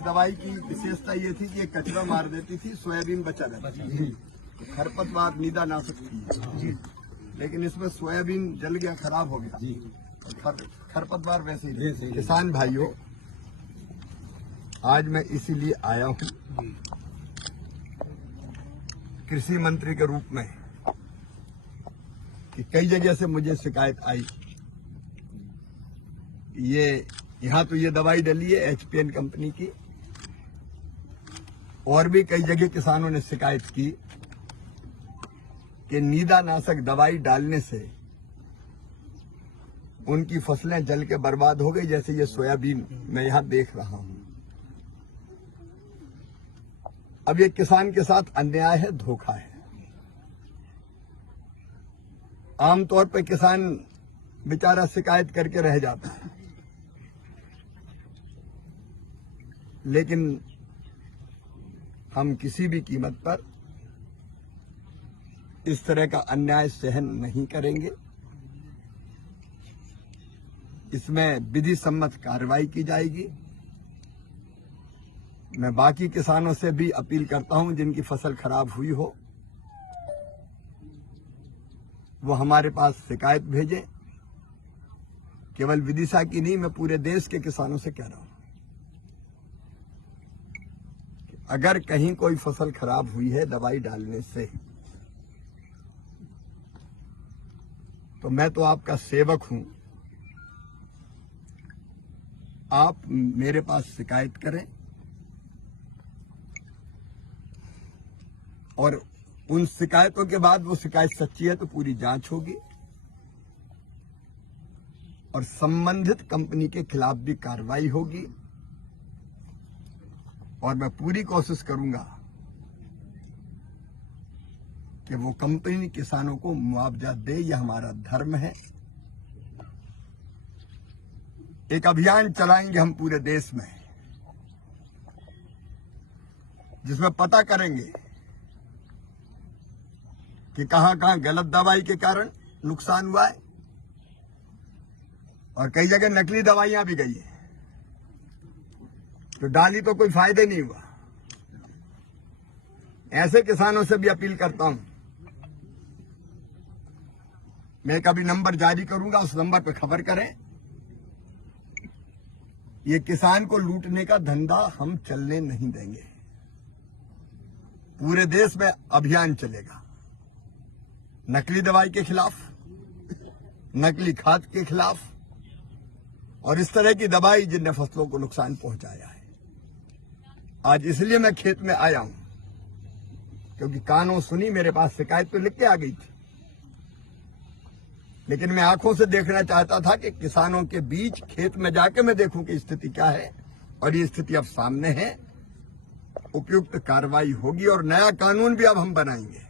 दवाई की विशेषता ये थी कि ये कचरा मार देती थी, सोयाबीन बचा रहता था। खरपतवार नीदानाशक थी, लेकिन इसमें सोयाबीन जल गया, खराब हो गया। खरपतवार वैसे ही। किसान भाइयों, आज मैं इसीलिए आया हूं कृषि मंत्री के रूप में कि कई जगह से मुझे शिकायत आई, ये यहां तो ये दवाई डली है एचपीएन कंपनी की, और भी कई जगह किसानों ने शिकायत की कि नीदानाशक दवाई डालने से उनकी फसलें जल के बर्बाद हो गई, जैसे ये सोयाबीन मैं यहां देख रहा हूं। अब ये किसान के साथ अन्याय है, धोखा है। आमतौर पर किसान बेचारा शिकायत करके रह जाता है, लेकिन हम किसी भी कीमत पर इस तरह का अन्याय सहन नहीं करेंगे। इसमें विधि सम्मत कार्रवाई की जाएगी। मैं बाकी किसानों से भी अपील करता हूं जिनकी फसल खराब हुई हो, वो हमारे पास शिकायत भेजें। केवल विदिशा की नहीं, मैं पूरे देश के किसानों से कह रहा हूं, अगर कहीं कोई फसल खराब हुई है दवाई डालने से, तो मैं तो आपका सेवक हूं। आप मेरे पास शिकायत करें और उन शिकायतों के बाद वो शिकायत सच्ची है तो पूरी जांच होगी और संबंधित कंपनी के खिलाफ भी कार्रवाई होगी। और मैं पूरी कोशिश करूंगा कि वो कंपनी किसानों को मुआवजा दे, यह हमारा धर्म है। एक अभियान चलाएंगे हम पूरे देश में, जिसमें पता करेंगे कि कहां कहां गलत दवाई के कारण नुकसान हुआ है, और कई जगह नकली दवाइयां भी गई है, तो डाली तो कोई फायदे नहीं हुआ। ऐसे किसानों से भी अपील करता हूं, मैं कभी नंबर जारी करूंगा, उस नंबर पर खबर करें। ये किसान को लूटने का धंधा हम चलने नहीं देंगे। पूरे देश में अभियान चलेगा नकली दवाई के खिलाफ, नकली खाद के खिलाफ, और इस तरह की दवाई जिनने फसलों को नुकसान पहुंचाया है। आज इसलिए मैं खेत में आया हूं क्योंकि कानों सुनी, मेरे पास शिकायत तो लिख के आ गई थी, लेकिन मैं आंखों से देखना चाहता था कि किसानों के बीच खेत में जाके मैं देखूं कि स्थिति क्या है, और ये स्थिति अब सामने है। उपयुक्त कार्रवाई होगी और नया कानून भी अब हम बनाएंगे,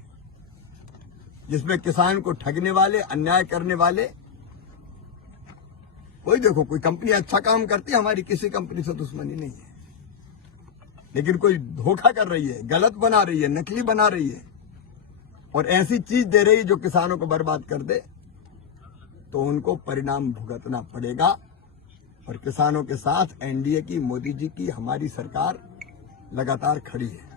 जिसमें किसान को ठगने वाले, अन्याय करने वाले, देखो कोई कंपनी अच्छा काम करती है, हमारी किसी कंपनी से दुश्मनी नहीं है, लेकिन कोई धोखा कर रही है, गलत बना रही है, नकली बना रही है और ऐसी चीज दे रही है जो किसानों को बर्बाद कर दे, तो उनको परिणाम भुगतना पड़ेगा। और किसानों के साथ एनडीए की, मोदी जी की, हमारी सरकार लगातार खड़ी है।